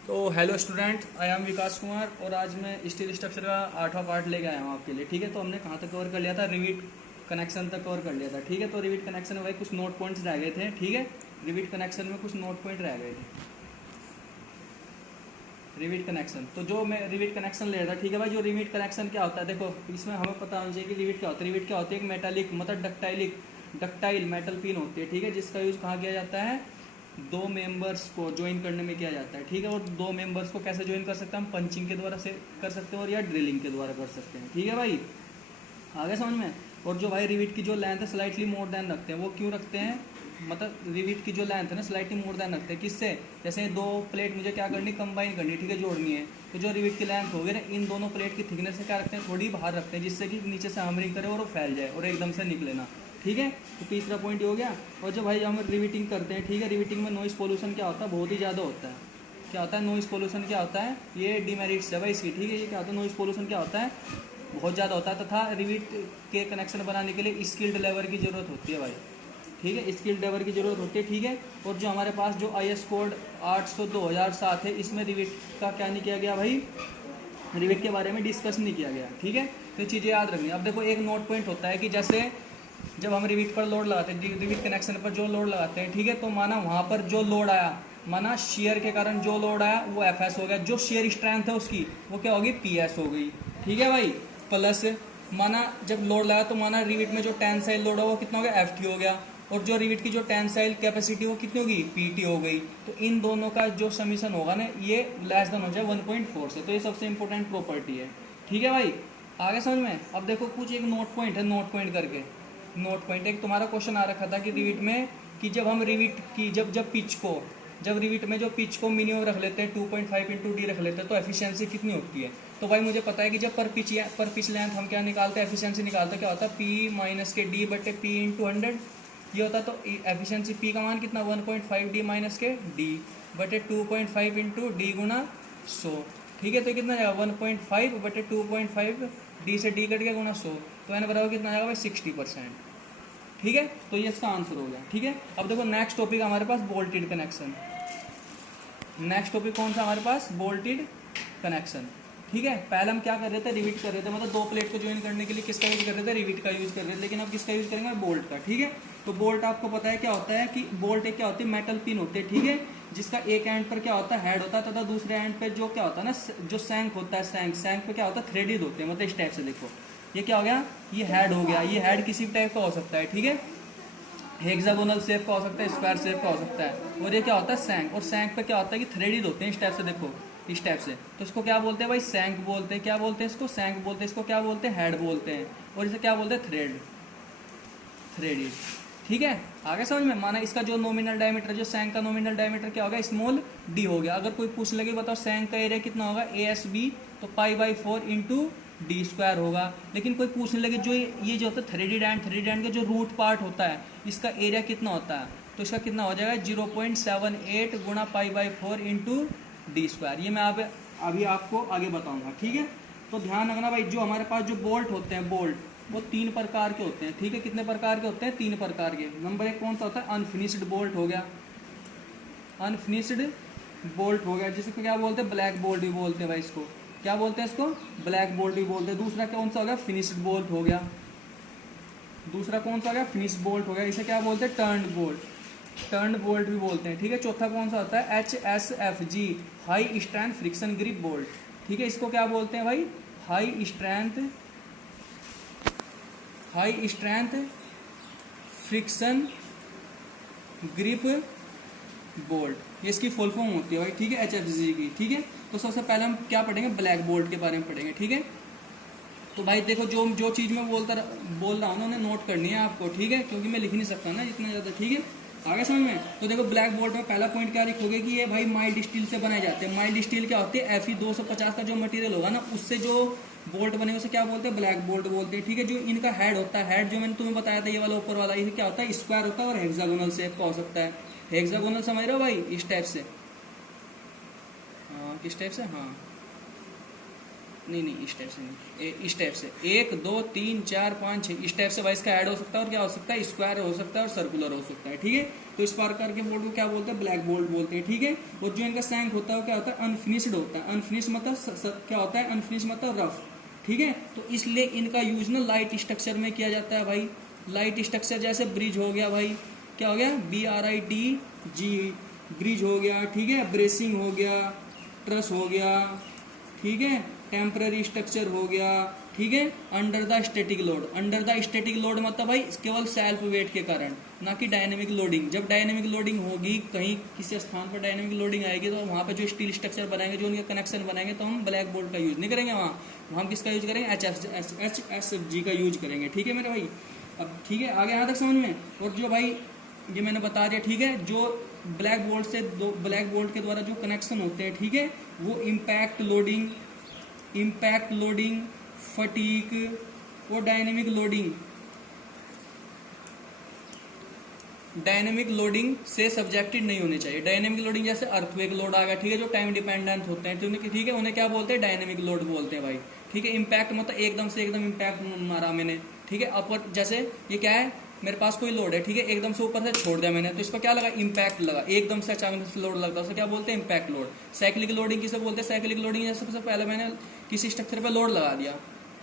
तो hello student, I am विकास कुमार और आज मैं स्टील स्ट्रक्चर का 8वां पार्ट लेके आया हूँ आपके लिए। ठीक है, तो हमने कहाँ तक कवर कर लिया था? रिविट कनेक्शन तक कवर कर लिया था। ठीक है, तो रिविट कनेक्शन में भाई कुछ नोट पॉइंट्स रह गए थे। ठीक है, रिविट कनेक्शन में कुछ नोट पॉइंट रह गए थे। रिविट कनेक्शन, तो जो मैं रिविट कनेक्शन ले रहा था, ठीक है भाई, जो रिविट कनेक्शन क्या होता है, देखो इसमें हमें पता होना चाहिए कि रिविट क्या होता है। रिविट क्या होती है? एक मेटालिक मतलब डक्टाइल मेटल पिन होती है। ठीक है, जिसका यूज कहाँ किया जाता है? दो मेंबर्स को ज्वाइन करने में किया जाता है। ठीक है, और दो मेंबर्स को कैसे ज्वाइन कर सकते हैं? हम पंचिंग के द्वारा से कर सकते हैं और या ड्रिलिंग के द्वारा कर सकते हैं। ठीक है भाई, आगे समझ में। और जो भाई रिविट की जो लेंथ है स्लाइटली मोर देन रखते हैं। वो क्यों रखते हैं? मतलब रिविट की जो लेंथ है ना स्लाइटली मोर देन रखते हैं। किससे? जैसे दो प्लेट मुझे क्या करनी, कंबाइन करनी, ठीक है, जोड़नी है। तो जो रिविट की लेंथ होगी ना, इन दोनों प्लेट की थिकनेस से क्या रखते हैं? थोड़ी बाहर रखते हैं, जिससे कि नीचे से हैमरिंग करे और वो फैल जाए और एकदम से निकले ना। ठीक है, तो तीसरा पॉइंट हो गया। और जो भाई हम रिविटिंग करते हैं, ठीक है, रिविटिंग में नॉइस पोल्यूशन क्या होता है? बहुत ही ज़्यादा होता है। क्या होता है? नॉइस पोल्यूशन क्या होता है? ये डिमेरिट्स है भाई इसकी। ठीक है, ये क्या होता है? नॉइस पोल्यूशन क्या होता है? बहुत ज़्यादा होता है। तथा रिविट के कनेक्शन बनाने के लिए स्किल्ड लेबर की ज़रूरत होती है भाई। ठीक है, स्किल्ड लेबर की ज़रूरत होती है। ठीक है, और जो हमारे पास जो IS कोड 800/2007 है, इसमें रिविट का क्या नहीं किया गया भाई? रिविट के बारे में डिस्कस नहीं किया गया। ठीक है, तो चीज़ें याद रखनी। अब देखो एक नोट पॉइंट होता है कि जैसे जब हम रिविट पर लोड लगाते हैं, रिविट कनेक्शन पर जो लोड लगाते हैं, ठीक है, तो माना वहाँ पर जो लोड आया, माना शेयर के कारण जो लोड आया वो FS हो गया। जो शेयर स्ट्रेंथ है उसकी वो क्या होगी? PS हो गई। ठीक है भाई, प्लस माना जब लोड लगा तो माना रिविट में जो टेंसाइल लोड है वो कितना हो गया? FT हो गया। और जो रिविट की जो टेंसाइल कैपेसिटी वो कितनी होगी? PT हो गई। तो इन दोनों का जो समीशन होगा ना, ये लेस देन हो जाए 1.4 से। तो ये सबसे इंपॉर्टेंट प्रॉपर्टी है। ठीक है भाई, आगे समझ में। अब देखो कुछ एक नोट पॉइंट है, नोट पॉइंट करके नोट पॉइंट। एक तुम्हारा क्वेश्चन आ रखा था कि रिविट में कि जब हम रिविट की जब रिविट में जो पिच को मिनिमम रख लेते हैं 2.5 × D रख लेते हैं, तो एफिशिएंसी कितनी होती है? तो भाई मुझे पता है कि जब पर पिच लेंथ हम क्या निकालते हैं? एफिशिएंसी निकालते हैं। क्या होता है? P-D/P × 100 ये होता है। तो एफिशिएंसी P का मान कितना? 1.5D-2.5 × D × 100। ठीक है, तो कितना जाएगा? 1.5/2.5 D से D कट गया गुना 100, तो n बराबर कितना आएगा भाई? 60%। ठीक है, तो ये इसका आंसर हो गया। ठीक है, अब देखो नेक्स्ट टॉपिक हमारे पास बोल्टेड कनेक्शन। नेक्स्ट टॉपिक कौन सा हमारे पास? Bolted connection. ठीक है, पहले हम क्या कर रहे थे? रिविट कर रहे थे, मतलब दो प्लेट को ज्वाइन करने के लिए किसका यूज कर रहे थे? रिविट का यूज कर रहे थे। लेकिन अब किसका यूज करेंगे? बोल्ट का। ठीक है, तो बोल्ट आपको पता है क्या होता है कि बोल्ट एक क्या होती है? मेटल पिन होती है। ठीक है, जिसका एक एंड पर क्या होता है? हेड होता है, तथा दूसरे एंड पर जो क्या होता है ना, जो सैंक होता है, सैंक पे क्या होता है? थ्रेडेड होते हैं। मतलब इस टाइप से देखो, ये क्या हो गया? ये हेड हो गया। ये हेड किसी टाइप का हो सकता है। ठीक है, हेक्सागोनल शेप का हो सकता है, स्क्वायर शेप का हो सकता है। और ये क्या होता है? सैंक। और सैंक पे क्या होता है कि थ्रेडेड होते हैं इस टाइप से, देखो इस टाइप से। तो इसको क्या बोलते हैं भाई? सैंक बोलते हैं। क्या बोलते हैं इसको? सैंक बोलते हैं। इसको क्या बोलते हैं? हेड बोलते हैं। और इसे क्या बोलते हैं? थ्रेडेड। ठीक है, आगे समझ में। माना इसका जो नॉमिनल डायमीटर, जो सैंक का नॉमिनल डायमीटर क्या होगा? स्मॉल d हो गया। अगर कोई पूछ लगे बताओ सैंक का एरिया कितना होगा? ASB, तो π/4 × D² होगा। लेकिन कोई पूछने लगे जो ये जो होता है थ्रेडेड एंड का जो रूट पार्ट होता है, इसका एरिया कितना होता है? तो इसका कितना हो जाएगा? 0.78 × π/4 × D²। ये मैं अभी आपको आगे बताऊंगा। ठीक है, तो ध्यान रखना भाई, जो हमारे पास जो बोल्ट होते हैं, बोल्ट वो 3 प्रकार के होते हैं। ठीक है, कितने प्रकार के होते हैं? 3 प्रकार के। नंबर 1 कौन सा होता है? अनफिनिश्ड बोल्ट हो गया। अनफिनिश्ड बोल्ट हो गया, जिसको क्या बोलते हैं? ब्लैक बोल्ट भी बोलते हैं भाई इसको। क्या बोलते हैं इसको? ब्लैक बोल्ट भी बोलते हैं। दूसरा कौन सा हो गया? फिनिश्ड बोल्ट हो गया। दूसरा कौन सा हो गया? फिनिश्ड बोल्ट हो गया। इसे क्या बोलते हैं? टर्न्ड बोल्ट भी बोलते हैं। ठीक है, चौथा कौन सा होता है? HSFG, high strength friction grip bolt. ठीक है, इसको क्या बोलते हैं भाई? High strength friction grip bolt, ये इसकी फुल फॉर्म होती है भाई। ठीक है, HFG की। ठीक है, तो सबसे पहले हम क्या पढ़ेंगे? ब्लैक बोल्ट के बारे में पढ़ेंगे। ठीक है, तो भाई देखो जो चीज़ मैं बोल रहा हूँ ना, उन्हें नोट करनी है आपको। ठीक है, क्योंकि मैं लिख नहीं सकता ना इतना ज़्यादा। ठीक है, आगे समझ में। तो देखो ब्लैक बोल्ट में पहला पॉइंट क्या लिखोगे कि ये भाई माइल्ड स्टील से बनाए जाते हैं। माइल्ड स्टील क्या होती है? Fe 250 का जो मटेरियल होगा ना, उससे जो बोल्ट बने उसे क्या बोलते हैं? ब्लैक बोल्ट बोलते हैं। ठीक है, जो इनका हेड होता है, हेड जो मैंने तुम्हें बताया था, ये वाला ऊपर वाला, ये क्या होता है? स्क्वायर होता है और हेक्सागोनल शेप का हो सकता है। हेक्सागोनल समझ रहे हो भाई? इस टाइप से। हाँ, किस टाइप से? हाँ, नहीं, इस टाइप से नहीं, इस टाइप से 1 2 3 4 5 6 इस टाइप से भाई इसका ऐड हो सकता है। और क्या हो सकता है? स्क्वायर हो सकता है और सर्कुलर हो सकता है। ठीक है, तो इस प्रकार के बोल्ट को क्या बोलते हैं, ब्लैक बोल्ट बोलते हैं, ठीक है। और जो इनका सैंक होता है वो क्या होता है, अनफिनिश्ड होता है। अनफिनिश्ड मतलब क्या होता है, अनफिनिश्ड मतलब रफ, ठीक है। तो इसलिए इनका यूज ना लाइट स्ट्रक्चर में किया जाता है भाई। लाइट स्ट्रक्चर जैसे ब्रिज हो गया भाई, क्या हो गया, BRIDG, ब्रिज हो गया, ठीक है। ब्रेसिंग हो गया, ट्रस हो गया, ठीक है। टेम्पररी स्ट्रक्चर हो गया, ठीक है। Under the static load, under the static load मतलब भाई केवल सेल्फ वेट के कारण, ना कि डायनेमिक लोडिंग। जब डायनेमिक लोडिंग होगी, कहीं किसी स्थान पर डायनेमिक लोडिंग आएगी, तो वहाँ पे जो स्टील स्ट्रक्चर बनाएंगे, जो उनके कनेक्शन बनाएंगे, तो हम ब्लैक बोल्ट का यूज नहीं करेंगे। वहाँ हम किसका यूज करेंगे, HSFG का यूज करेंगे, ठीक है मेरे भाई। अब ठीक है, आगे यहाँ तक समझ में। और जो भाई ये मैंने बता दिया, ठीक है, जो ब्लैक बोल्ट से दो ब्लैक बोल्ट के द्वारा जो कनेक्शन होते हैं, ठीक है, वो इम्पैक्ट लोडिंग, फटीक और डायनेमिक लोडिंग से सब्जेक्टेड नहीं होने चाहिए। डायनेमिक लोडिंग जैसे अर्थक्वेक लोड आ गया, ठीक है, जो टाइम डिपेंडेंट होते हैं, ठीक है, उन्हें क्या बोलते हैं, डायनेमिक लोड बोलते हैं भाई, ठीक है। इम्पैक्ट मतलब एकदम इम्पैक्ट मारा मैंने, ठीक है। अपर जैसे ये क्या है, मेरे पास कोई लोड है, ठीक है, एकदम से ऊपर से छोड़ दिया मैंने, तो इस पर क्या लगा, इम्पैक्ट लगा, एकदम से अचानक से लोड लगता है, उसे क्या बोलते हैं, इम्पैक्ट लोड। साइक्लिक लोडिंग किसे बोलते हैं, साइक्लिक लोडिंग जैसे सबसे पहले मैंने किसी स्ट्रक्चर पर लोड लगा दिया,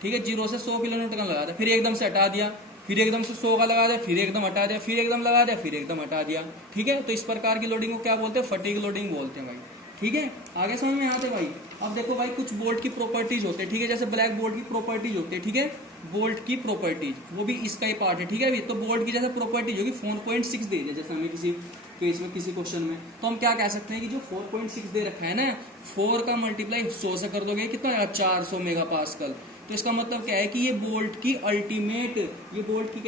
ठीक है, 0 से 100 किलोमीटर का लगा दिया, फिर एकदम से हटा दिया, फिर एकदम से 100 का लगा दिया, फिर एकदम हटा दिया, फिर एकदम लगा दिया, फिर एकदम हटा दिया, ठीक है। तो इस प्रकार की लोडिंग को क्या बोलते हैं, फटीग लोडिंग बोलते हैं भाई, ठीक है। आगे समझ में आते भाई। अब देखो भाई, कुछ बोल्ट की प्रॉपर्टीज होते हैं, ठीक है, जैसे ब्लैक बोल्ट की प्रॉपर्टीज होती है, ठीक है, बोल्ट की प्रॉपर्टीज, वो भी इसका ही पार्ट है, ठीक है। अभी तो बोल्ट की जैसे प्रॉपर्टीज होगी 4.6 दे दिया, जैसे हमें किसी केस में किसी क्वेश्चन में, तो हम क्या कह सकते हैं कि जो 4.6 दे रखा है ना, 4 का मल्टीप्लाई 100 से कर दोगे, कितना आएगा, 400 मेगा पास्कल। तो इसका मतलब क्या है कि ये बोल्ट की क्या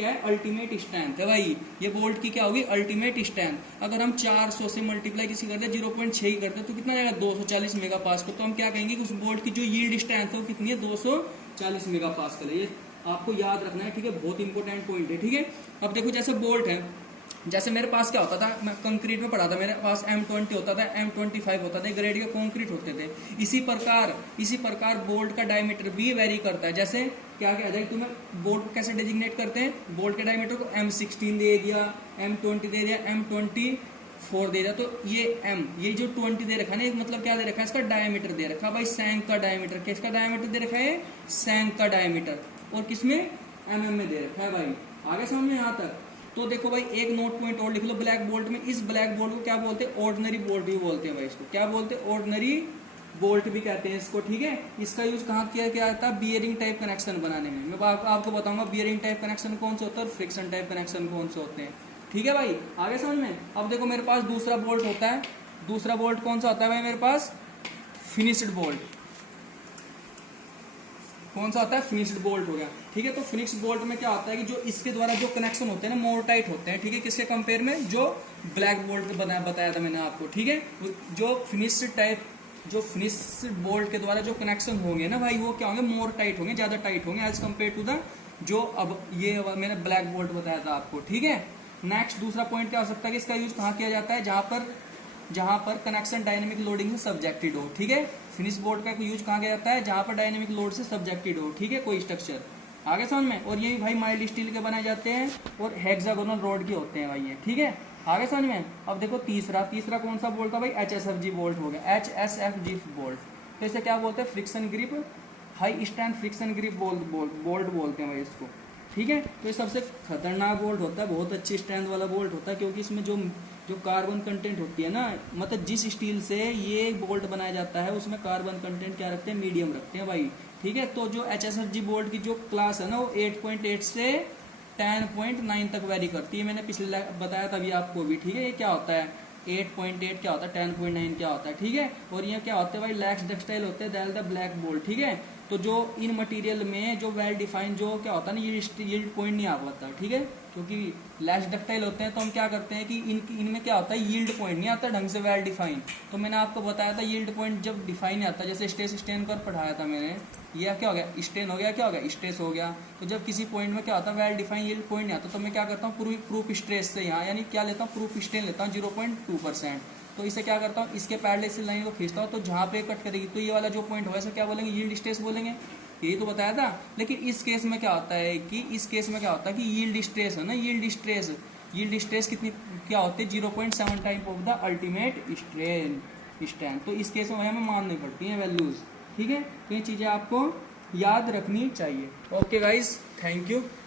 है, अल्टीमेट स्ट्रेंथ है भाई। ये बोल्ट की क्या होगी, अल्टीमेट स्ट्रेंथ। अगर हम 400 से मल्टीप्लाई किसी करते हैं, 0.6 करते हैं, तो कितना आएगा, 240 मेगा पास्कल। तो हम क्या कहेंगे कि उस बोल्ट की जो यील्ड स्ट्रेंथ है वो कितनी है, 240 मेगा पास्कल है। ये आपको याद रखना है, ठीक है, बहुत इंपॉर्टेंट पॉइंट है, ठीक है। अब देखो जैसे बोल्ट है, जैसे मेरे पास क्या होता था, मैं कंक्रीट में पढ़ा था, मेरे पास M20 होता था, M25 होता था, ग्रेड के कंक्रीट होते थे। इसी प्रकार बोल्ट का डायमीटर भी वेरी करता है। जैसे क्या कहता है, तुम्हें बोल्ट को कैसे डेजिग्नेट करते हैं, बोल्ट के डायमीटर को M16 दे दिया, M20 दे दिया, M24 दे दिया, तो ये जो 20 दे रखा है ना, मतलब क्या दे रखा है, इसका डायमीटर दे रखा है भाई, सैंक का डायमीटर। किसका डायमीटर दे रखा है, सैंक का डायमीटर, और किसमें, mm में दे रखा है भाई। आगे समझ में यहाँ तक। तो देखो भाई, एक नोट पॉइंट और लिख लो ब्लैक बोल्ट में। इस ब्लैक बोल्ट को क्या बोलते हैं, ऑर्डिनरी बोल्ट भी बोलते हैं भाई। इसको क्या बोलते हैं, ऑर्डिनरी बोल्ट भी कहते हैं इसको, ठीक है। इसका यूज कहाँ किया जाता है, बियरिंग टाइप कनेक्शन बनाने में। मैं आपको बताऊंगा बियरिंग टाइप कनेक्शन कौन से होता है और फ्रिक्शन टाइप कनेक्शन कौन से होते हैं, ठीक है भाई। आगे समझ में। अब देखो मेरे पास दूसरा बोल्ट होता है, दूसरा बोल्ट कौन सा होता है भाई, मेरे पास फिनिश्ड बोल्ट। कौन सा होता है, फिनिश्ड बोल्ट हो गया, ठीक है। तो फिनिश्ड बोल्ट में क्या होता है कि जो इसके द्वारा जो कनेक्शन होते हैं ना, मोर टाइट होते हैं, ठीक है, किसके कंपेयर में, जो ब्लैक बोल्ट बताया था मैंने आपको, ठीक है। जो फिनिश्ड बोल्ट के द्वारा जो कनेक्शन होंगे ना भाई, वो क्या होंगे, मोर टाइट होंगे, ज्यादा टाइट होंगे एज कम्पेयर टू द जो अब ये मैंने ब्लैक बोल्ट बताया था आपको, ठीक है। नेक्स्ट दूसरा पॉइंट क्या हो सकता है कि इसका यूज कहाँ किया जाता है, जहां पर कनेक्शन डायनेमिक लोडिंग से सब्जेक्टेड हो, ठीक है। फिनिश बोल्ट का यूज कहाँ किया जाता है, जहां पर डायनेमिक लोड से सब्जेक्टेड हो, ठीक है, कोई स्ट्रक्चर। आगे समझ में। और ये भाई माइल्ड स्टील के बनाए जाते हैं और हेक्सागोनल रोड के होते हैं भाई ये, ठीक है। आगे समझ में। अब देखो तीसरा कौन सा बोल्ट था भाई, HSFG बोल्ट हो गया, HSFG बोल्ट। तो इसे क्या बोलते हैं, friction grip, high strength friction grip bolt बोलते हैं भाई इसको, ठीक है। तो ये सबसे खतरनाक बोल्ट होता है, बहुत अच्छी स्ट्रेंथ वाला बोल्ट होता है, क्योंकि इसमें जो कार्बन कंटेंट होती है ना, मतलब जिस स्टील से ये बोल्ट बनाया जाता है उसमें कार्बन कंटेंट क्या रखते हैं, मीडियम रखते हैं भाई, ठीक है। तो जो HSFG बोल्ट की जो क्लास है ना, वो 8.8 से 10.9 तक वेरी करती है। मैंने पिछले बताया था अभी आपको भी, ठीक है। ये क्या होता है, 8.8 क्या होता है, 10.9 क्या होता है, ठीक है। और ये क्या होते हैं भाई, लैक्स डक्टाइल होते हैं, दैट द ब्लैक बोल्ट, ठीक है। तो जो इन मटेरियल में जो वेल डिफाइंड जो क्या होता है ना, ये यील्ड पॉइंट नहीं आ पाता, ठीक है, क्योंकि लैश डक्टाइल होते हैं। तो हम क्या करते हैं कि इनमें क्या होता है, यील्ड पॉइंट नहीं आता ढंग से वेल डिफाइन। तो मैंने आपको बताया था यील्ड पॉइंट जब डिफाइन नहीं आता, जैसे स्ट्रेस स्ट्रेन कर पढ़ाया था मैंने, ये क्या हो गया, स्ट्रेन हो गया, क्या हो गया, स्ट्रेस हो गया। तो जब किसी पॉइंट में क्या होता है, वेल डिफाइन यील्ड पॉइंट नहीं आता, तो मैं क्या करता हूँ, प्रूफ स्ट्रेस से यहाँ यानी क्या लेता हूँ, प्रूफ स्ट्रेन लेता हूँ 0.2%। तो इसे क्या करता हूँ, इसके पैरेलल से लाइन को खींचता हूँ, तो जहाँ पे कट करेगी तो ये वाला जो पॉइंट होगा इसे क्या बोलेंगे, यील्ड स्ट्रेस बोलेंगे। यही तो बताया था। लेकिन इस केस में क्या होता है कि यील्ड स्ट्रेस है ना, यील्ड स्ट्रेस यील्ड स्ट्रेस कितनी क्या होती है 0.7 type of the ultimate strain. तो इस केस में हमें माननी पड़ती हैं वैल्यूज, ठीक है। तो ये चीज़ें आपको याद रखनी चाहिए। Okay guys, thank you.